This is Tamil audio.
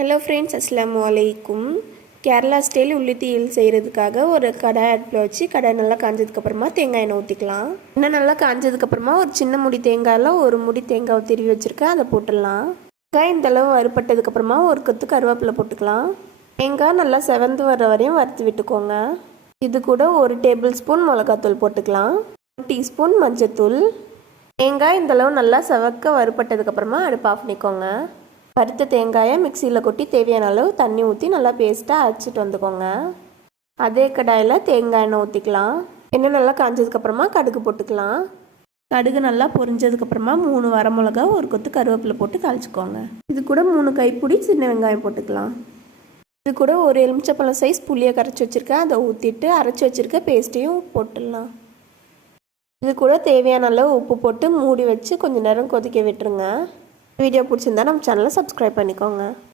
ஹலோ ஃப்ரெண்ட்ஸ், அஸ்ஸலாமு அலைக்கும். கேரளா ஸ்டைல் உள்ளி தீயல் செய்கிறதுக்காக ஒரு கடாய் அடுப்பில் வச்சு கடாய் நல்லா காஞ்சதுக்கப்புறமா தேங்காய் எண்ணெய் ஊற்றிக்கலாம். எண்ணெய் நல்லா காஞ்சதுக்கப்புறமா ஒரு சின்ன முடி தேங்காயில் ஒரு முடி தேங்காவை திருவி வச்சுருக்கேன், அதை போட்டுடலாம். தேங்காய் இந்தளவு வறுப்பட்டதுக்கப்புறமா ஒரு கொத்து கருவேப்பிலை போட்டுக்கலாம். தேங்காய் நல்லா செவந்து வர வரையும் வறுத்து விட்டுக்கோங்க. இது கூட ஒரு டேபிள் ஸ்பூன் மிளகாத்தூள் போட்டுக்கலாம், 1 டீஸ்பூன் மஞ்சத்தூள். தேங்காய் இந்தளவு நல்லா செவக்க வறுப்பட்டதுக்கப்புறமா அடுப்பு ஆஃப் பண்ணிக்கோங்க. வறுத்த தேங்காயை மிக்சியில் கொட்டி தேவையான அளவு தண்ணி ஊற்றி நல்லா பேஸ்ட்டாக அரைச்சிட்டு வந்துக்கோங்க. அதே கடாயில் தேங்காய் எண்ணெய் ஊற்றிக்கலாம். எண்ணெய் நல்லா காஞ்சதுக்கப்புறமா கடுகு போட்டுக்கலாம். கடுகு நல்லா பொரிஞ்சதுக்கப்புறமா 3 வரமிளகா ஒரு கொத்து கருவேப்பிலை போட்டு தாளிச்சிக்கோங்க. இது கூட 3 கைப்பிடி சின்ன வெங்காயம் போட்டுக்கலாம். இது கூட ஒரு எலுமிச்சப்பழம் சைஸ் புளியை கரைச்சி வச்சுருக்கேன், அதை ஊற்றிட்டு அரைச்சி வச்சுருக்க பேஸ்ட்டையும் போட்டுடலாம். இது கூட தேவையான அளவு உப்பு போட்டு மூடி வச்சு கொஞ்சம் நேரம் கொதிக்க விட்டுருங்க. வீடியோ பிடிச்சிருந்தா நம்ம சேனலை சப்ஸ்கிரைப் பண்ணிக்கோங்க.